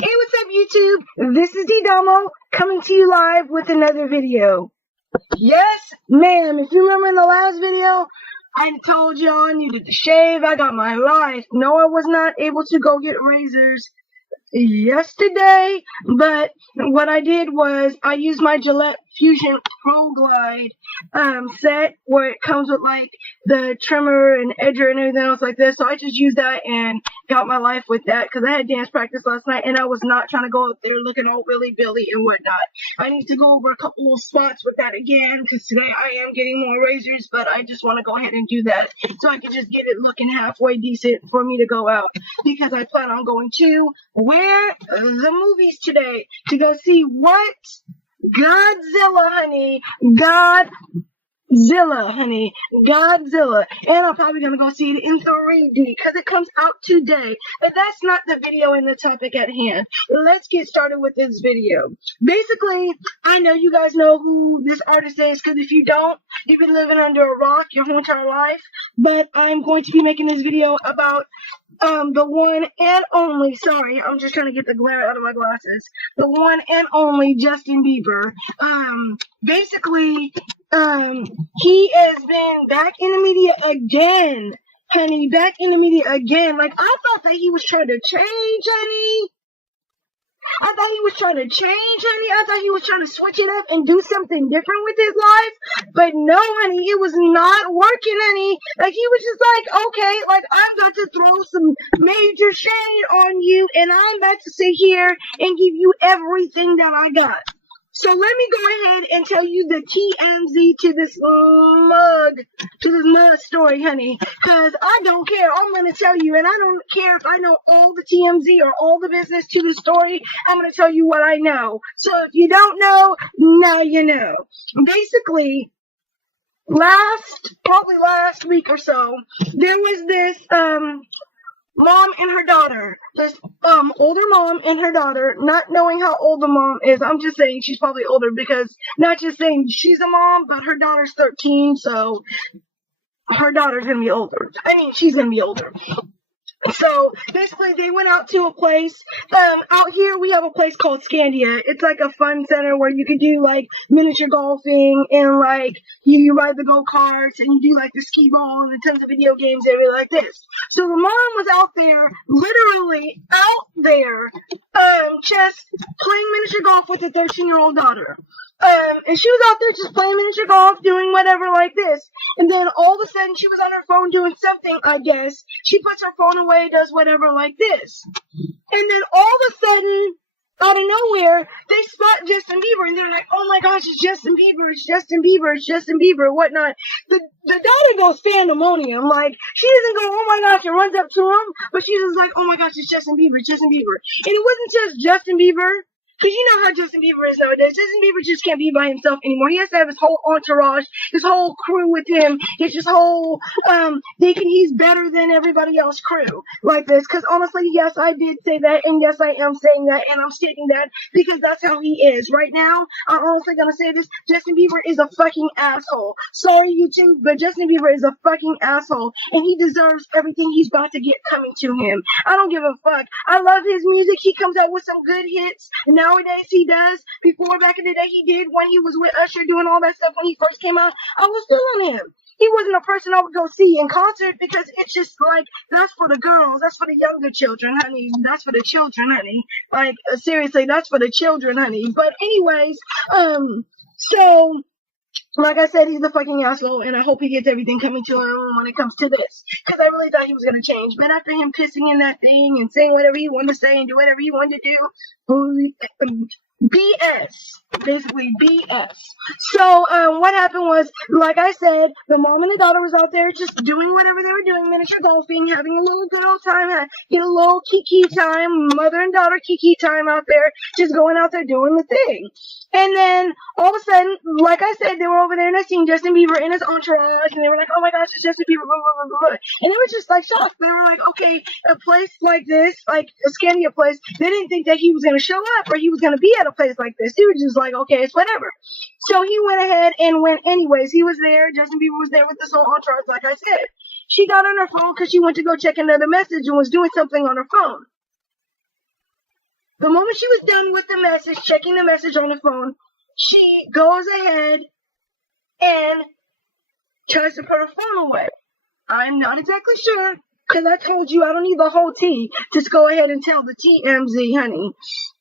Hey, what's up, YouTube? This is D-Domo coming to you live with another video. Yes, ma'am. If you remember in the last video, I told y'all I needed to shave. I got my life. No, I was not able to go get razors yesterday, but what I did was I used my Gillette Fusion Pro Glide set where it comes with like the trimmer and edger and everything else like this. So I just used that and got my life with that because I had dance practice last night and I was not trying to go up there looking all willy-billy and whatnot. I need to go over a couple little spots with that again because today I am getting more razors, but I just want to go ahead and do that so I can just get it looking halfway decent for me to go out because I plan on going to the movies today to go see what? Godzilla, honey. Godzilla. And I'm probably going to go see it in 3D because it comes out today. But that's not the video and the topic at hand. Let's get started with this video. Basically, I know you guys know who this artist is because if you don't, you've been living under a rock your whole entire life. But I'm going to be making this video about the one and only, sorry, I'm just trying to get the glare out of my glasses. The one and only Justin Bieber. Basically, he has been back in the media again, honey, back in the media again. Like, I thought that he was trying to change, honey. I thought he was trying to change, honey. I thought he was trying to switch it up and do something different with his life. But no, honey, it was not working, honey. Like, he was just like, okay, like, I'm about to throw some major shade on you, and I'm about to sit here and give you everything that I got. So let me go ahead and tell you the TMZ to this mug story, honey. Because I don't care. I'm going to tell you, and I don't care if I know all the TMZ or all the business to the story. I'm going to tell you what I know. So if you don't know, now you know. Basically, probably last week or so, there was this, mom and her daughter, this older mom and her daughter, not knowing how old the mom is. I'm just saying she's probably older because not just saying she's a mom, but her daughter's 13, so her daughter's gonna be older. I mean, she's gonna be older. So basically, they went out to a place. Out here we have a place called Scandia. It's like a fun center where you can do like miniature golfing and like you ride the go-karts and you do like the skee ball and tons of video games and everything like this. So the mom was out there, literally out there, just playing miniature golf with a 13-year-old daughter. And she was out there just playing miniature golf, doing whatever like this. And then all of a sudden, she was on her phone doing something, I guess. She puts her phone away, does whatever like this. And then all of a sudden, out of nowhere, they spot Justin Bieber. And they're like, oh my gosh, it's Justin Bieber, it's Justin Bieber, it's Justin Bieber, whatnot. The daughter goes pandemonium. Like, she doesn't go, oh my gosh, and runs up to him. But she's just like, oh my gosh, it's Justin Bieber, it's Justin Bieber. And it wasn't just Justin Bieber. Because you know how Justin Bieber is nowadays. Justin Bieber just can't be by himself anymore. He has to have his whole entourage, his whole crew with him, his whole, thinking he's better than everybody else crew like this. Because honestly, yes, I did say that, and yes, I am saying that, and I'm stating that because that's how he is. Right now, I'm honestly going to say this, Justin Bieber is a fucking asshole. Sorry, YouTube, but Justin Bieber is a fucking asshole, and he deserves everything he's about to get coming to him. I don't give a fuck. I love his music. He comes out with some good hits. Nowadays he does. Before, back in the day, he did when he was with Usher doing all that stuff when he first came out. I was feeling him. He wasn't a person I would go see in concert because it's just like, that's for the girls. That's for the younger children, honey. That's for the children, honey. Like, seriously, that's for the children, honey. But anyways, so, like I said, he's a fucking asshole, and I hope he gets everything coming to him when it comes to this. Because I really thought he was going to change. But after him pissing in that thing and saying whatever he wanted to say and do whatever he wanted to do, BS. Basically, BS. So, what happened was, like I said, the mom and the daughter was out there just doing whatever they were doing, miniature golfing, having a little good old time, get a little kiki time, mother and daughter kiki time out there, just going out there doing the thing. And then, all of a sudden, like I said, they were over there and I seen Justin Bieber in his entourage, and they were like, oh my gosh, it's Justin Bieber, blah, blah, blah, blah. And they were just like shocked. They were like, okay, a place like this, like a Scandia place, they didn't think that he was going to show up or he was going to be at a place like this. He was just like, okay, it's whatever. So he went ahead and went anyways. He was there. Justin Bieber was there with this whole entourage, like I said. She got on her phone because she went to go check another message and was doing something on her phone. The moment she was done with the message, checking the message on the phone, she goes ahead and tries to put her phone away. I'm not exactly sure, because I told you I don't need the whole tea. Just go ahead and tell the TMZ, honey.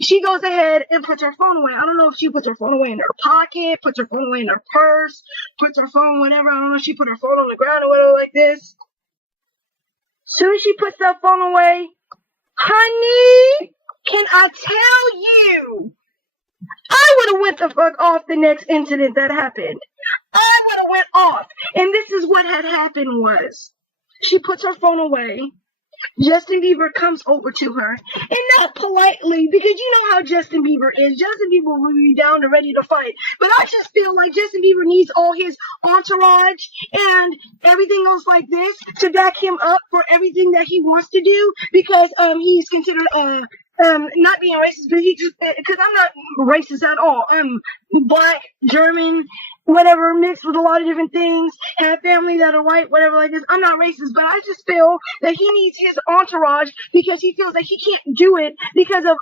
She goes ahead and puts her phone away. I don't know if she puts her phone away in her pocket, puts her phone away in her purse, puts her phone whatever. I don't know if she put her phone on the ground or whatever like this. Soon as she puts that phone away, honey, can I tell you? I would have went the fuck off the next incident that happened. I would have went off. And this is what had happened was, she puts her phone away. Justin Bieber comes over to her, and not politely, because you know how Justin Bieber is. Justin Bieber will be down and ready to fight. But I just feel like Justin Bieber needs all his entourage and everything else like this to back him up for everything that he wants to do, because he's considered not being racist, but he just, because I'm not racist at all. I'm black, German, whatever, mixed with a lot of different things, have family that are white, whatever like this. I'm not racist, but I just feel that he needs his entourage because he feels like he can't do it because of,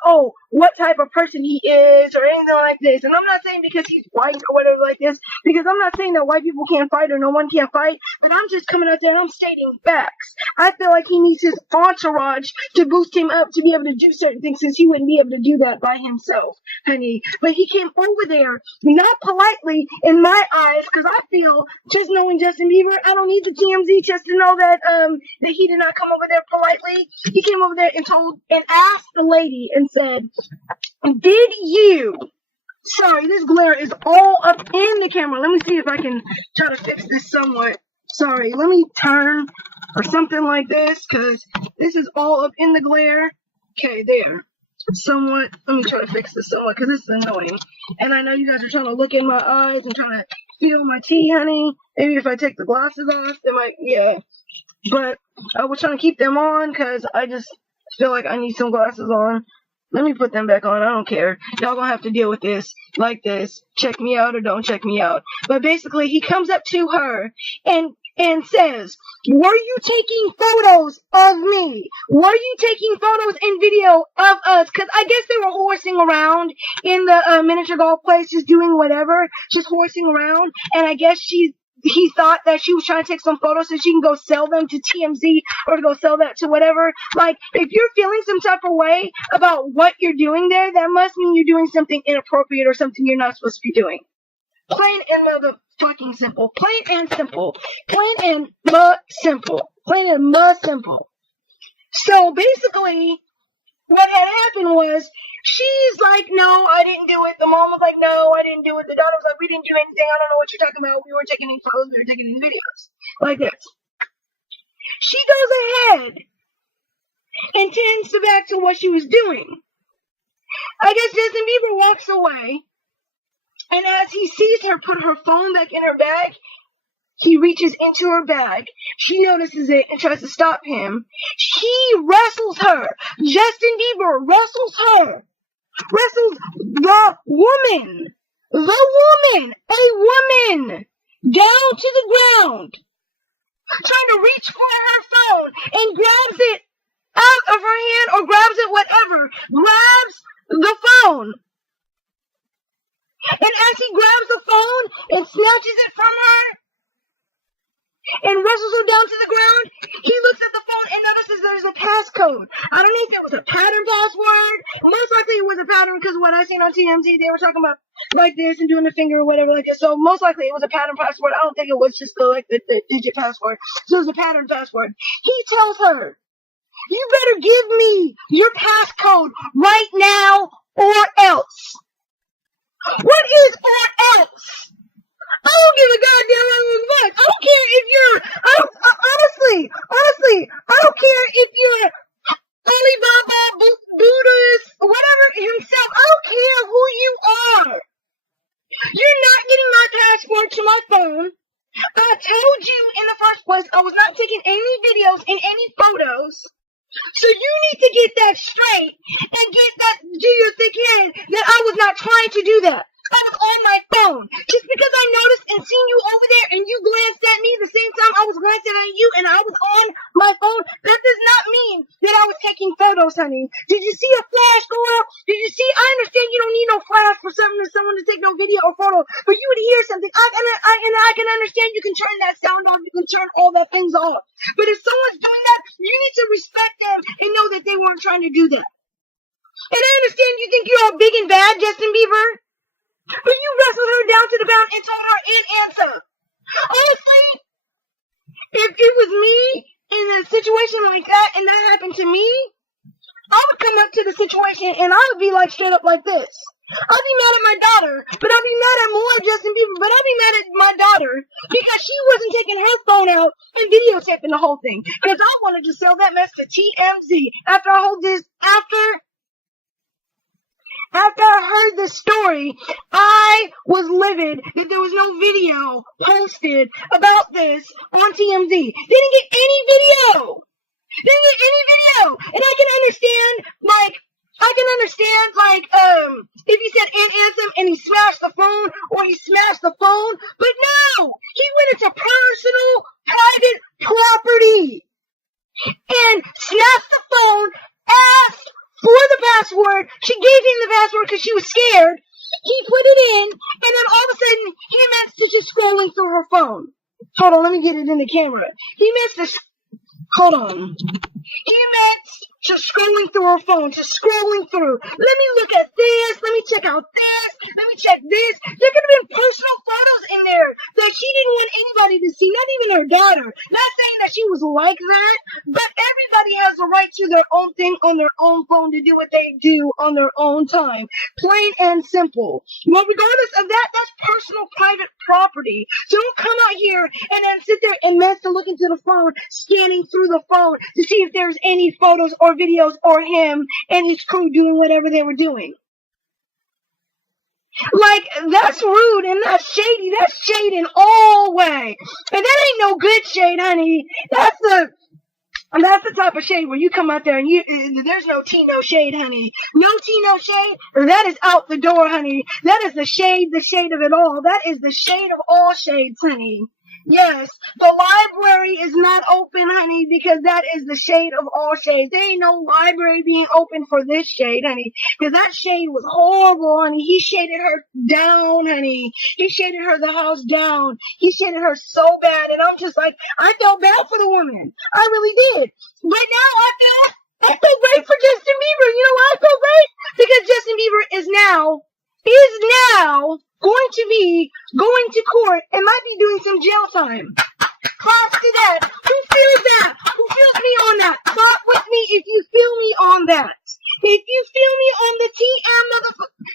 what type of person he is or anything like this. And I'm not saying because he's white or whatever like this, because I'm not saying that white people can't fight or no one can't fight, but I'm just coming out there and I'm stating facts. I feel like he needs his entourage to boost him up to be able to do certain things, since he wouldn't be able to do that by himself, honey. But he came over there, not politely, in my eyes, because I feel, just knowing Justin Bieber, I don't need the TMZ just to know that that he did not come over there politely. He came over there and told and asked the lady and said, did you, sorry, this glare is all up in the camera. Let me see if I can try to fix this somewhat. Sorry, let me turn or something like this, because this is all up in the glare. Okay, there. Somewhat. Let me try to fix this somewhat, because this is annoying. And I know you guys are trying to look in my eyes and trying to feel my tea, honey. Maybe if I take the glasses off, it might, yeah. But I was trying to keep them on, because I just feel like I need some glasses on. Let me put them back on. I don't care. Y'all gonna have to deal with this like this. Check me out or don't check me out. But basically, he comes up to her and says, were you taking photos of me? Were you taking photos and video of us? Because I guess they were horsing around in the miniature golf place, just doing whatever, just horsing around. And I guess he thought that she was trying to take some photos so she can go sell them to TMZ or to go sell that to whatever. Like, if you're feeling some type of way about what you're doing there, that must mean you're doing something inappropriate or something you're not supposed to be doing. Plain and motherfucking simple. Plain and simple. Plain and simple. Plain and simple. So basically, what had happened was, she's like, no, I didn't do it. The mom was like, no, I didn't do it. The daughter was like, we didn't do anything. I don't know what you're talking about. We were taking any photos. We were taking any videos. Like this. She goes ahead and tends to back to what she was doing. I guess Justin Bieber walks away. And as he sees her put her phone back in her bag, he reaches into her bag. She notices it and tries to stop him. He wrestles her. Justin Bieber wrestles her. Wrestles the woman. A woman. Down to the ground. Trying to reach for her phone and grabs it out of her hand or grabs it whatever. Grabs the phone. And as he grabs the phone and snatches it from her and wrestles her down to the ground, he looks at the phone and notices there's a passcode. I don't know if it was a pattern password. Most likely it was a pattern, because what I seen on TMZ, they were talking about like this and doing the finger or whatever like this. So most likely it was a pattern password. I don't think it was just the digit password. So it was a pattern password. He tells her, you better give me your passcode right now or else. What is or else? I don't give a goddamn what. I don't care if you're, honestly, I don't care if you're Alibaba, Buddhist, whatever himself. I don't care who you are. You're not getting my passport to my phone. I told you in the first place I was not taking any videos and any photos. So you need to get that straight and get that to your thick head that I was not trying to do that. I was on my phone. Just because I noticed and seen you over there and you glanced at me the same time I was glancing at you and I was on my phone, that does not mean that I was taking photos, honey. Did you see a flash go out? Did you see? I understand you don't need no flash for someone to take no video or photo, but you would hear something. I can understand you can turn that sound off. You can turn all that things off. But if someone's doing that, you need to respect them and know that they weren't trying to do that. And I understand you think you're all big and bad, Justin Bieber, but you wrestled her down to the ground and told her and answer. Honestly, if it was me in a situation like that and that happened to me, I would come up to the situation and I would be like straight up like this. I'd be mad at my daughter, but I'd be mad at more Justin Bieber, but I'd be mad at my daughter because she wasn't taking her phone out and videotaping the whole thing. Because I wanted to sell that mess to TMZ after I heard this story, I was livid that there was no video posted about this on TMZ. They didn't get any video. And I can understand, if he said and answer and he smashed the phone or he smashed the phone, but no, he went into personal, private property and snatched the phone, asked for the password. She gave him the password because she was scared. He put it in, and then all of a sudden, he missed to just scrolling through her phone. Hold on, let me get it in the camera. He missed to scrolling through her phone, just scrolling through. Let me look at this. Let me check out this. Let me check this. There could have been personal photos in there that she didn't want anybody to see, not even her daughter. Not saying that she was like that, but everybody has a right to their own thing on their own phone to do what they do on their own time. Plain and simple. Well, regardless of that, that's personal, private property. So don't come out here and then sit there and mess to look into the phone, scanning through the phone to see if there's any photos or videos or him and his crew doing whatever they were doing. Like, that's rude and that's shady. That's shade in all way. And that ain't no good shade, honey. That's the type of shade where you come out there and there's no tea, no shade, honey. No tea, no shade. That is out the door, honey. That is the shade of it all. That is the shade of all shades, honey. Yes, the library is not open, honey, because that is the shade of all shades. There ain't no library being open for this shade, honey, because that shade was horrible, honey. He shaded her down, honey. He shaded her the house down. He shaded her so bad, and I'm just like, I felt bad for the woman. I really did. But now I feel great for Justin Bieber. You know why I feel great? Because Justin Bieber is now going to be going to court and might be doing some jail time. Claps to that. Who feels that? Who feels me on that? Clap with me if you feel me on that. If you feel me on the TM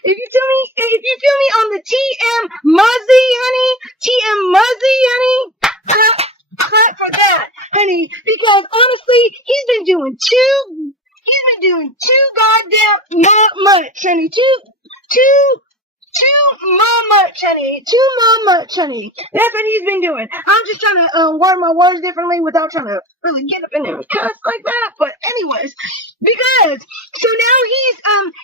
if you feel me on the TM Muzzy, honey, clap for that, honey, because honestly, he's been doing too goddamn much, honey, too much, honey. That's what he's been doing. I'm just trying to word my words differently without trying to really get up in there and cuss like that. But anyways, because so now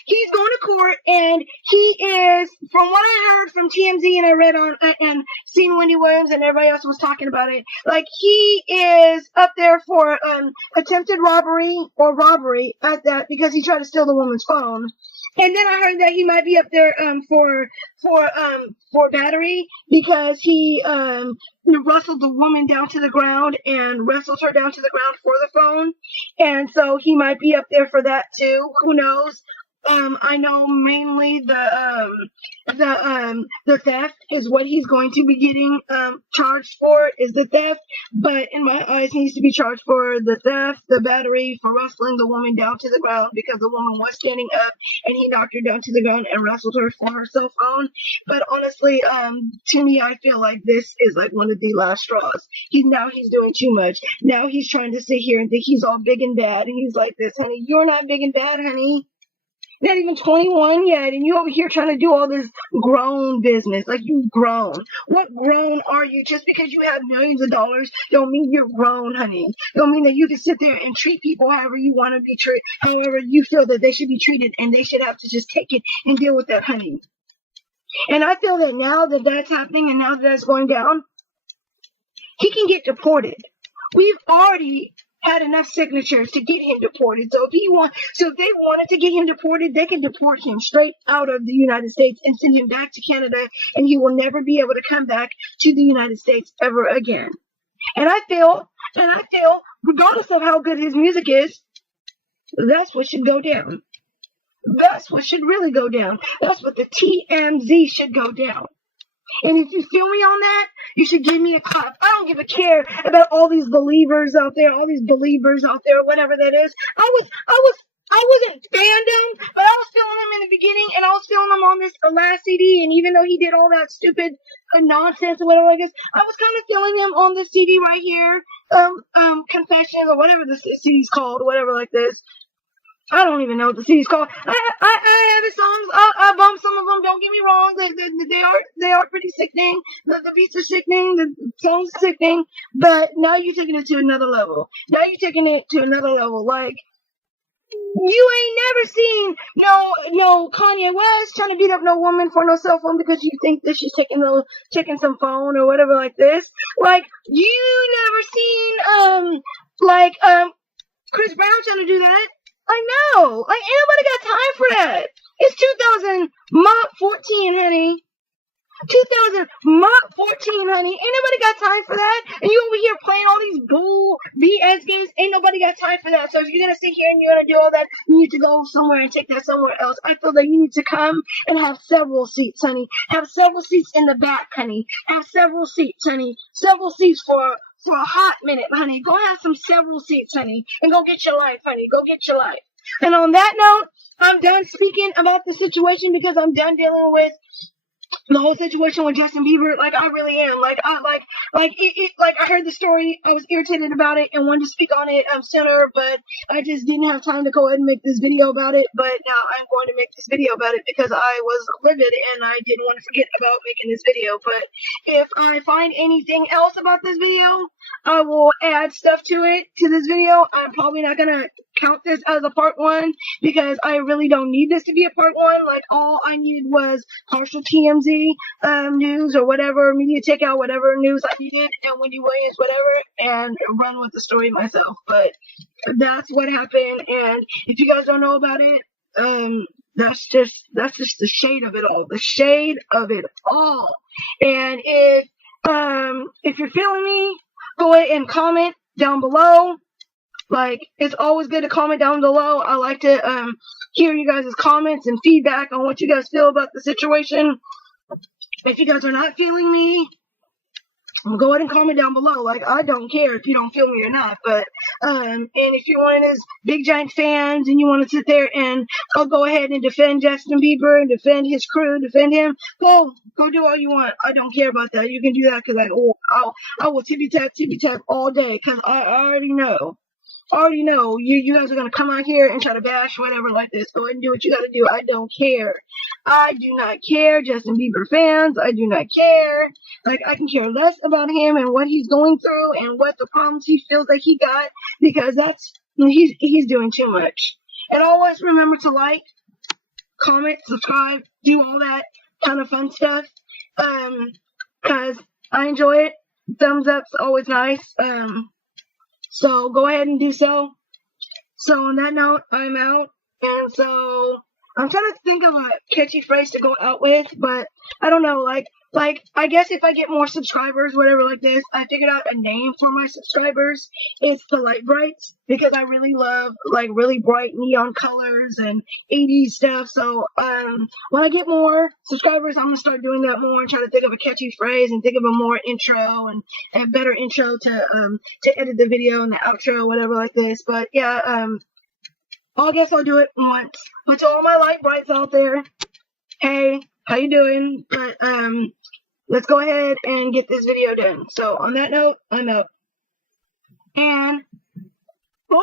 he's going to court and he is, from what I heard from TMZ and I read on and seen Wendy Williams and everybody else was talking about it, like he is up there for attempted robbery or robbery at that because he tried to steal the woman's phone. And then I heard that he might be up there for battery because he wrestled the woman down to the ground and wrestled her down to the ground for the phone. And so he might be up there for that too. Who knows? I know mainly the theft is what he's going to be getting charged for, is the theft. But in my eyes, he needs to be charged for the theft, the battery, for wrestling the woman down to the ground because the woman was standing up and he knocked her down to the ground and wrestled her for her cell phone. But honestly, to me, I feel like this is like one of the last straws. He's doing too much. Now he's trying to sit here and think he's all big and bad, and he's like this, honey. You're not big and bad, honey. Not even 21 yet, and you over here trying to do all this grown business. Like, you've grown. What grown are you? Just because you have millions of dollars don't mean you're grown, honey. Don't mean that you can sit there and treat people however you want to be treated, however you feel that they should be treated, and they should have to just take it and deal with that, honey. And I feel that now that that's happening and now that that's going down, he can get deported. We've already had enough signatures to get him deported. So if they wanted to get him deported, they can deport him straight out of the United States and send him back to Canada, and he will never be able to come back to the United States ever again. And I feel, regardless of how good his music is, that's what should go down. That's what should really go down. That's what the TMZ should go down. And if you feel me on that, you should give me a clap. I don't give a care about all these believers out there, whatever that is. I wasn't fandom, but I was feeling him in the beginning, and I was feeling him on this last CD. And even though he did all that stupid nonsense or whatever, I guess I was kind of feeling him on this CD right here, Confessions or whatever the CD's called, whatever like this. I don't even know what the CD's called. I have his songs. I bump some of them. Don't get me wrong. They are pretty sickening. The beats are sickening. The songs are sickening. But now you're taking it to another level. Like, you ain't never seen no Kanye West trying to beat up no woman for no cell phone because you think that she's taking some phone or whatever like this. Like, you never seen Chris Brown trying to do that. I know. Like, ain't nobody got time for that. It's 2014, honey. 2014, honey. Ain't nobody got time for that. And you over here playing all these bull BS games. Ain't nobody got time for that. So if you're gonna sit here and you're gonna do all that, you need to go somewhere and take that somewhere else. I feel that you need to come and have several seats, honey. Have several seats in the back, honey. Have several seats, honey. Several seats for a hot minute, honey. Go have some several seats, honey. And go get your life, honey. Go get your life. And on that note, I'm done speaking about the situation because I'm done dealing with the whole situation with Justin Bieber. Like, I really am. Like, I heard the story. I was irritated about it and wanted to speak on it sooner, but I just didn't have time to go ahead and make this video about it. But now I'm going to make this video about it because I was livid and I didn't want to forget about making this video. But if I find anything else about this video, I will add stuff to this video. I'm probably not going to count this as a part 1 because I really don't need this to be a part 1. Like, all I needed was partial TMZ news or whatever, media takeout, whatever news I needed, and Wendy Williams, whatever, and run with the story myself. But that's what happened, and if you guys don't know about it, that's just the shade of it all. The shade of it all. And if you're feeling me, go ahead and comment down below. Like, it's always good to comment down below. I like to hear you guys' comments and feedback on what you guys feel about the situation. If you guys are not feeling me, go ahead and comment down below. Like, I don't care if you don't feel me or not. But and if you're one of those big giant fans and you want to sit there and go ahead and defend Justin Bieber and defend his crew, defend him, go do all you want. I don't care about that. You can do that because I will tippy tap all day because I already know. You guys are going to come out here and try to bash whatever like this. Go ahead and do what you got to do. I don't care. I do not care. Justin Bieber fans, I do not care. Like, I can care less about him and what he's going through and what the problems he feels like he got, because he's doing too much. And always remember to like, comment, subscribe, do all that kind of fun stuff. Because I enjoy it. Thumbs up's always nice. So go ahead and do so. So on that note, I'm out. And so I'm trying to think of a catchy phrase to go out with, but I don't know, like I guess if I get more subscribers, whatever like this, I figured out a name for my subscribers. It's the Light Brights, because I really love like really bright neon colors and 80s stuff. So when I get more subscribers, I'm gonna start doing that more and try to think of a catchy phrase and think of a more intro and a better intro to edit the video and the outro, whatever like this. But yeah, I guess I'll do it once. But to all my Light Brights out there, hey, how you doing? But let's go ahead and get this video done. So on that note, I'm out. And bye!